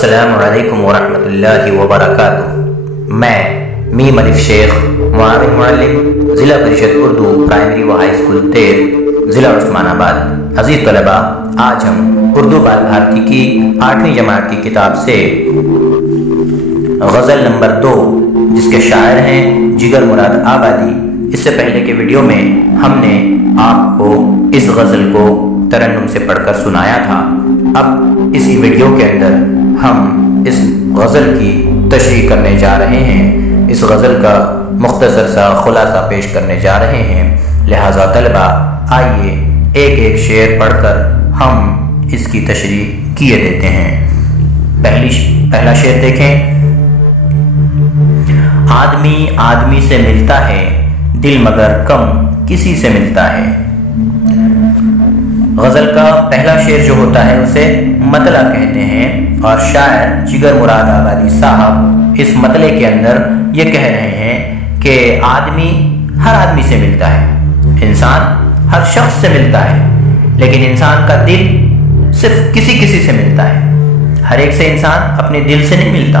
अस्सलामु अलैकुम वरहमतुल्लाहि वबरकातुहू। मैं मीम अलिफ शेख मुआविन मुअल्लिम ज़िला परिषद उर्दू प्राइमरी व हाई स्कूल तेर ज़िला उस्मानाबाद। अज़ीज़ तलबा, आज हम उर्दू बाल भारती की 8वीं जमात की किताब से गज़ल नंबर 2 जिसके शायर हैं जिगर मुराद आबादी। इससे पहले के वीडियो में हमने आपको इस गज़ल को तरन्नुम से पढ़कर सुनाया था। अब इसी वीडियो के अंदर हम इस गज़ल की तशरीह करने जा रहे हैं, इस गज़ल का मुख्तसर सा खुलासा पेश करने जा रहे हैं। लिहाजा तलबा, आइए एक एक शेर पढ़कर हम इसकी तशरीह किए देते हैं। पहला शेर देखें। आदमी आदमी से मिलता है, दिल मगर कम किसी से मिलता है। गज़ल का पहला शेर जो होता है उसे मतला कहते हैं और शायर जिगर मुराद आबादी साहब इस मतले के अंदर ये कह रहे हैं कि आदमी हर आदमी से मिलता है, इंसान हर शख्स से मिलता है, लेकिन इंसान का दिल सिर्फ किसी किसी से मिलता है। हर एक से इंसान अपने दिल से नहीं मिलता।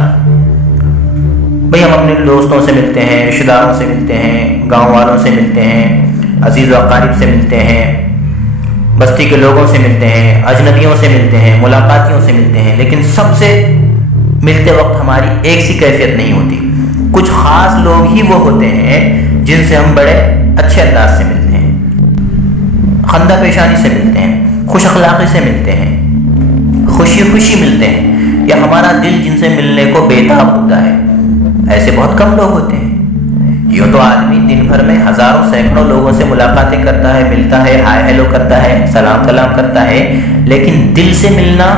भाई, हम अपने दोस्तों से मिलते हैं, रिश्तेदारों से मिलते हैं, गांव वालों से मिलते हैं, अजीज़ व अकारिब से मिलते हैं, बस्ती के लोगों से मिलते हैं, अजनबियों से मिलते हैं, मुलाकातियों से मिलते हैं, लेकिन सबसे मिलते वक्त हमारी एक सी कैफियत नहीं होती। कुछ ख़ास लोग ही वो होते हैं जिनसे हम बड़े अच्छे अंदाज से मिलते हैं, खंदा पेशानी से मिलते हैं, खुश अखलाक़ी से मिलते हैं, खुशी खुशी मिलते हैं, या हमारा दिल जिनसे मिलने को बेताब होता है। ऐसे बहुत कम लोग होते हैं। यूँ तो आदमी दिन भर में हज़ारों सैकड़ों लोगों से मुलाकातें करता है, मिलता है, हाय हेलो करता है, सलाम कलाम करता है, लेकिन दिल से मिलना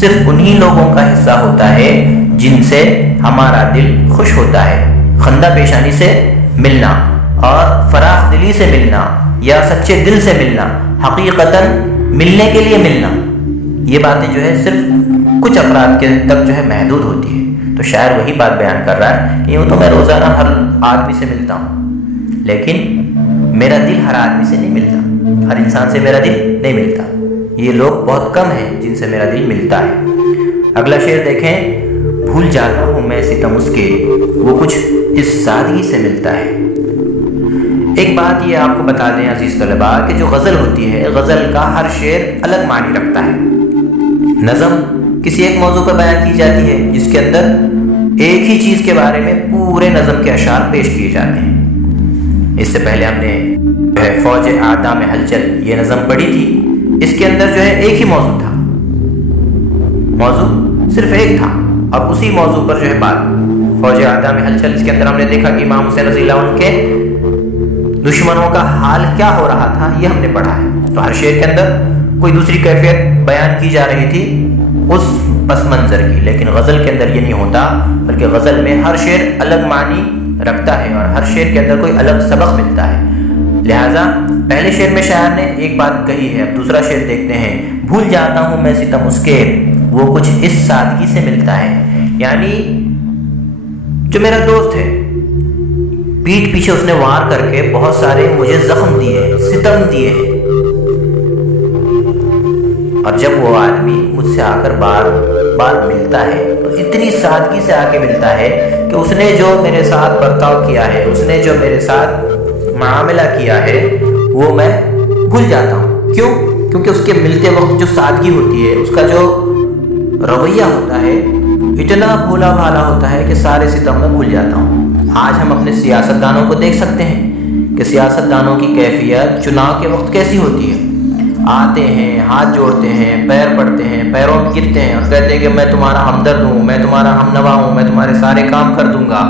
सिर्फ उन्हीं लोगों का हिस्सा होता है जिनसे हमारा दिल खुश होता है। खंदा पेशानी से मिलना और फराख दिली से मिलना या सच्चे दिल से मिलना, हकीकतन मिलने के लिए मिलना, ये बातें जो है सिर्फ कुछ अफराद के तक जो है महदूद होती है। तो शायर वही बात बयान कर रहा है कि यूँ तो मैं रोज़ाना हर आदमी से मिलता हूँ, लेकिन मेरा दिल हर आदमी से नहीं मिलता, हर इंसान से मेरा दिल नहीं मिलता। ये लोग बहुत कम हैं जिनसे मेरा दिल मिलता है। अगला शेर देखें। भूल जाता हूँ मैं सितम उसके, वो कुछ इस सादगी से मिलता है। एक बात ये आपको बता दें अजीज़ तलबा कि जो गज़ल होती है, गज़ल का हर शेर अलग मानी रखता है। नज़म किसी एक मौजू पर बयान की जाती है जिसके अंदर एक ही चीज़ के बारे में पूरे नज़म के अशार पेश किए जाते हैं। इससे पहले हमने जो है फौज आदा में हलचल ये नज़म पढ़ी थी। इसके अंदर जो है एक ही मौजू था, मौजू सिर्फ एक था। अब उसी मौजू पर जो है बात फौज आदा में हलचल, इसके अंदर हमने देखा कि इमाम हुसैन रज़ियल्लाहु अन्हु के दुश्मनों का हाल क्या हो रहा था, ये हमने पढ़ा है। तो हर शेर के अंदर कोई दूसरी कैफियत बयान की जा रही थी उस पस मंज़र की, लेकिन गज़ल के अंदर ये नहीं होता, बल्कि गज़ल में हर शेर अलग मानी रखता है और हर शेर के अंदर कोई अलग सबक मिलता है। लिहाजा पहले शेर में शायर ने एक बात कही है। अब दूसरा शेर देखते हैं। भूल जाता हूँ मैं सितम उसके, वो कुछ इस सादगी से मिलता है। यानी जो मेरा दोस्त है, पीठ पीछे उसने वार करके बहुत सारे मुझे जख्म दिए, सितम दिए हैं, और जब वो आदमी मुझसे आकर बार बार मिलता है तो इतनी सादगी से आके मिलता है कि उसने जो मेरे साथ बर्ताव किया है, उसने जो मेरे साथ मामला किया है, वो मैं भूल जाता हूँ। क्यों? क्योंकि उसके मिलते वक्त जो सादगी होती है, उसका जो रवैया होता है, इतना भोला भाला होता है कि सारे सितम मैं भूल जाता हूँ। आज हम अपने सियासतदानों को देख सकते हैं कि सियासतदानों की कैफियत चुनाव के वक्त कैसी होती है। आते हैं, हाथ जोड़ते हैं, पैर पड़ते हैं, पैरों में गिरते हैं और कहते हैं कि मैं तुम्हारा हमदर्द हूँ, मैं तुम्हारा हमनवा हूँ, मैं तुम्हारे सारे काम कर दूंगा।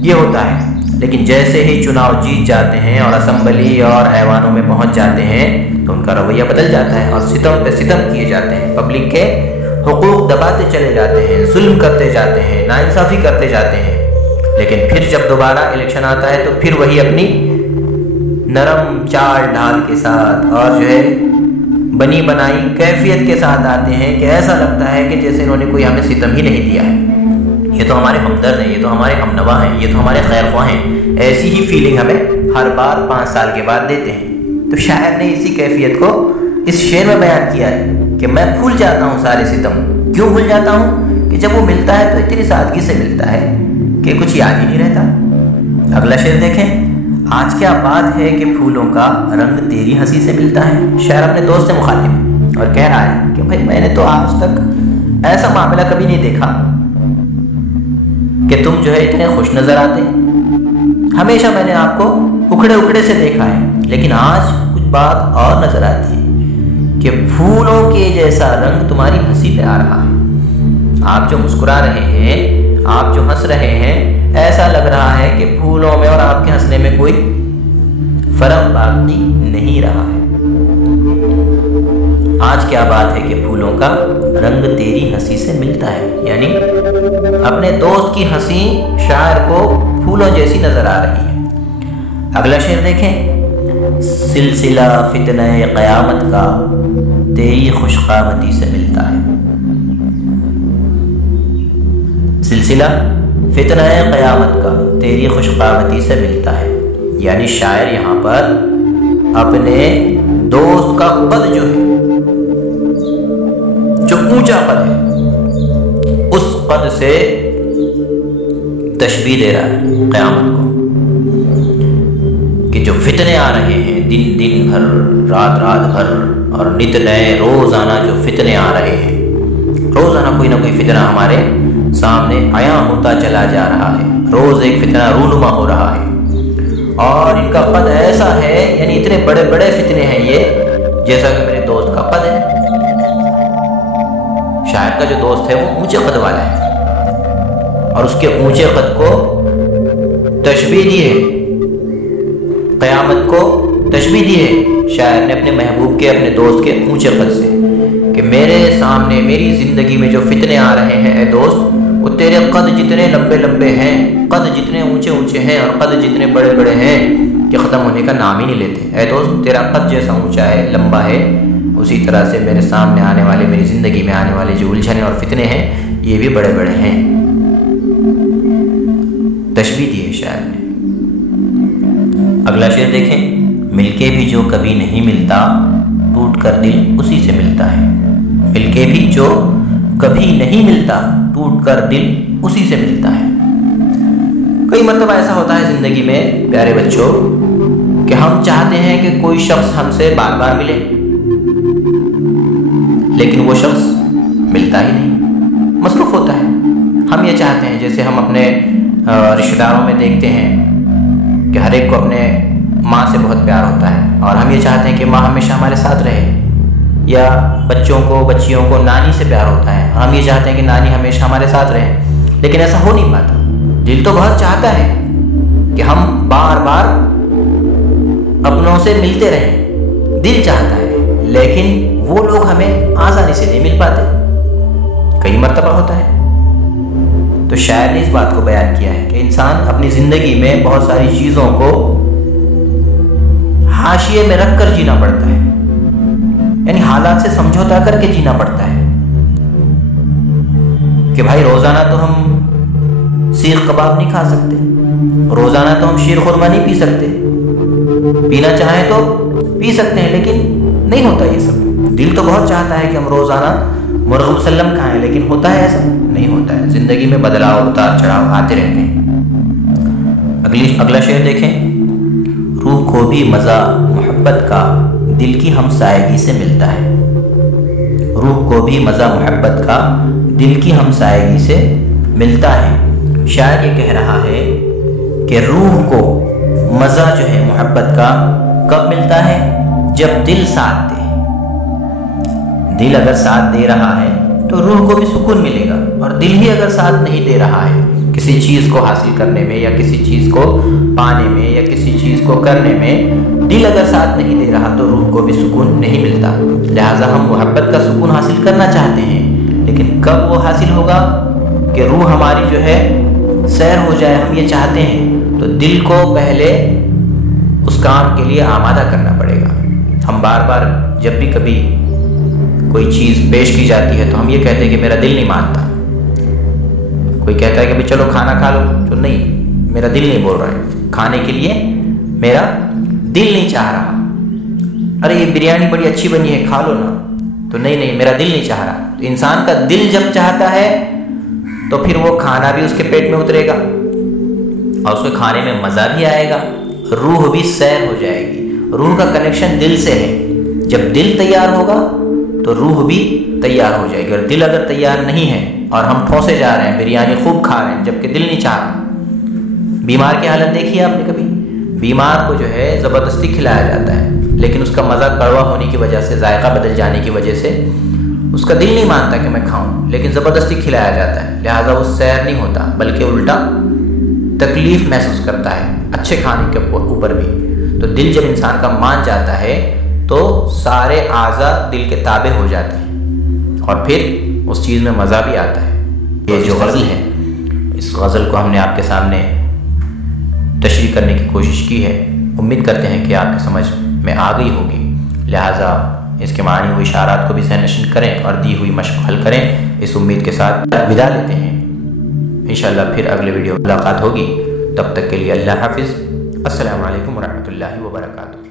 ये होता है। लेकिन जैसे ही चुनाव जीत जाते हैं और असम्बली और ऐवानों में पहुँच जाते हैं तो उनका रवैया बदल जाता है और सितम पे सितम किए जाते हैं, पब्लिक के हुकूक दबाते चले जाते हैं, जुल्म करते जाते हैं, नाइंसाफ़ी करते जाते हैं। लेकिन फिर जब दोबारा इलेक्शन आता है तो फिर वही अपनी नरम चाल ढाल के साथ और जो है बनी बनाई कैफियत के साथ आते हैं कि ऐसा लगता है कि जैसे इन्होंने कोई हमें सितम ही नहीं दिया है। ये तो हमारे हमदर्द हैं, ये तो हमारे हमनवा हैं, ये तो हमारे खैरख्वाह हैं। ऐसी ही फीलिंग हमें हर बार 5 साल के बाद देते हैं। तो शायर ने इसी कैफियत को इस शेर में बयान किया है कि मैं भूल जाता हूँ सारे सितम। क्यों भूल जाता हूँ कि कि जब वो मिलता है तो इतनी सादगी से मिलता है कि कुछ याद ही नहीं रहता। अगला शेर देखें। आज क्या बात है कि फूलों का रंग तेरी हंसी से मिलता है। शायर अपने दोस्त से मुखातिब और कह रहा है कि भाई मैंने तो आज तक ऐसा मामला कभी नहीं देखा कि तुम जो है इतने खुश नजर आते। हमेशा मैंने आपको उखड़े उखड़े से देखा है, लेकिन आज कुछ बात और नजर आती है कि फूलों के जैसा रंग तुम्हारी हंसी पे आ रहा है। आप जो मुस्कुरा रहे हैं, आप जो हंस रहे हैं, ऐसा लग रहा है कि फूलों में और आपके हंसने में कोई फर्क बाकी नहीं रहा है। आज क्या बात है कि फूलों का रंग तेरी हंसी से मिलता है, यानी अपने दोस्त की हंसी शायर को फूलों जैसी नजर आ रही है। अगला शेर देखें। सिलसिला फितने क़यामत का तेरी खुशकामती से मिलता है। सिलसिला फितने क़यामत का तेरी खुशकामती से मिलता है, यानी शायर यहाँ पर अपने दोस्त का कद जो है, जो ऊंचा कद है, उस कद से तशबीह दे रहा है क़यामत को, कि जो फितने आ रहे हैं दिन दिन भर, रात रात भर और नित नए रोज़ाना जो फितने आ रहे हैं, रोज़ाना कोई ना कोई फितना हमारे सामने आया होता चला जा रहा है। रोज़ एक फितना रूनुमा हो रहा है और इनका कद ऐसा है, यानी इतने बड़े बड़े फितने हैं ये, जैसा कि मेरे दोस्त का कद है। शायर का जो दोस्त है वो ऊंचे कद वाला है और उसके ऊंचे कद को तशबीह दी है, क़यामत को तशबीह दी है शायर ने अपने महबूब के, अपने दोस्त के ऊंचे कद से, कि मेरे सामने मेरी ज़िंदगी में जो फितने आ रहे हैं ए दोस्त, वो तेरे कद जितने लंबे लंबे हैं, कद जितने ऊंचे ऊंचे हैं और कद जितने बड़े बड़े हैं कि ख़त्म होने का नाम ही नहीं लेते। ए दोस्त, तेरा कद जैसा ऊंचा है, लंबा है, उसी तरह से मेरे सामने आने वाले, मेरी ज़िंदगी में आने वाले जो उलझने और फितने हैं, ये भी बड़े बड़े हैं। तशबीह दी है शायर ने। अगला शेर देखें। मिलके भी जो कभी नहीं मिलता, टूट कर दिल उसी से मिलता है। मिलके भी जो कभी नहीं मिलता, टूट कर दिल उसी से मिलता है। कई मतलब ऐसा होता है ज़िंदगी में प्यारे बच्चों कि हम चाहते हैं कि कोई शख्स हमसे बार बार मिले, लेकिन वो शख्स मिलता ही नहीं, मसरूफ़ होता है। हम ये चाहते हैं, जैसे हम अपने रिश्तेदारों में देखते हैं कि हर एक को अपने माँ से बहुत प्यार होता है और हम ये चाहते हैं कि माँ हमेशा हमारे साथ रहे, या बच्चों को, बच्चियों को नानी से प्यार होता है और हम ये चाहते हैं कि नानी हमेशा हमारे साथ रहे, लेकिन ऐसा हो नहीं पाता। दिल तो बहुत चाहता है कि हम बार बार अपनों से मिलते रहें, दिल चाहता है, लेकिन वो लोग हमें आसानी से नहीं मिल पाते, कई मर्तबा होता है। तो शायर ने इस बात को बयान किया है कि इंसान अपनी ज़िंदगी में बहुत सारी चीज़ों को हाशिए में रख कर जीना पड़ता है, यानी हालात से समझौता करके जीना पड़ता है। कि भाई रोज़ाना तो हम सीख कबाब नहीं खा सकते, रोज़ाना तो हम शीर खुरमा नहीं पी सकते, पीना चाहें तो पी सकते हैं, लेकिन नहीं होता ये सब। दिल तो बहुत चाहता है कि हम रोज़ाना मुर्ग़ मुसल्लम खाएं, लेकिन होता है ऐसा? नहीं होता है। ज़िंदगी में बदलाव, उतार चढ़ाव आते रहते हैं। अगला शेर देखें। रूह को भी मज़ा मोहब्बत का दिल की हमसायगी से मिलता है। रूह को भी मज़ा मोहब्बत का दिल की हमसायगी से मिलता है। शायर ये कह रहा है कि रूह को मज़ा जो है मोहब्बत का कब मिलता है? जब दिल साथ दे। दिल अगर साथ दे रहा है तो रूह को भी सुकून मिलेगा, और दिल ही अगर साथ नहीं दे रहा है किसी चीज़ को हासिल करने में, या किसी चीज़ को पाने में, या किसी चीज़ को करने में, दिल अगर साथ नहीं दे रहा तो रूह को भी सुकून नहीं मिलता। लिहाजा हम मोहब्बत का सुकून हासिल करना चाहते हैं, लेकिन कब वो हासिल होगा? कि रूह हमारी जो है सैर हो जाए, हम ये चाहते हैं। तो दिल को पहले उस काम के लिए आमादा करना पड़ेगा। हम बार बार जब भी कभी कोई चीज़ पेश की जाती है तो हम ये कहते हैं कि मेरा दिल नहीं मानता। कोई कहता है कि भाई चलो खाना खा लो, तो नहीं, मेरा दिल नहीं बोल रहा है खाने के लिए, मेरा दिल नहीं चाह रहा। अरे ये बिरयानी बड़ी अच्छी बनी है, खा लो ना, तो नहीं, मेरा दिल नहीं चाह रहा। तो इंसान का दिल जब चाहता है तो फिर वो खाना भी उसके पेट में उतरेगा और उसको खाने में मज़ा भी आएगा, रूह भी सैर हो जाएगी। रूह का कनेक्शन दिल से है। जब दिल तैयार होगा तो रूह भी तैयार हो जाएगी। और दिल अगर तैयार नहीं है और हम ठोसे जा रहे हैं, बिरयानी खूब खा रहे हैं जबकि दिल नहीं चाह रहा। बीमार की हालत देखी है आपने कभी? बीमार को जो है ज़बरदस्ती खिलाया जाता है, लेकिन उसका मज़ा कड़वा होने की वजह से, जायका बदल जाने की वजह से उसका दिल नहीं मानता कि मैं खाऊं, लेकिन ज़बरदस्ती खिलाया जाता है। लिहाजा वो सैर नहीं होता, बल्कि उल्टा तकलीफ़ महसूस करता है अच्छे खाने के ऊपर भी। तो दिल जब इंसान का मान जाता है तो सारे आज़ा दिल के ताबे हो जाते हैं और फिर उस चीज़ में मज़ा भी आता है। ये जो गज़ल है, इस गज़ल को हमने आपके सामने तशरीह करने की कोशिश की है। उम्मीद करते हैं कि आपके समझ में आ गई होगी। लिहाजा इसके मानी हुई इशारात को भी सहनशीन करें और दी हुई मशक़ हल करें। इस उम्मीद के साथ विदा लेते हैं। इंशाअल्लाह फिर अगले वीडियो में मुलाकात होगी। तब तक के लिए अल्लाह हाफिज़। अस्सलामु अलैकुम वरहमतुल्लाहि वबरकातुहू।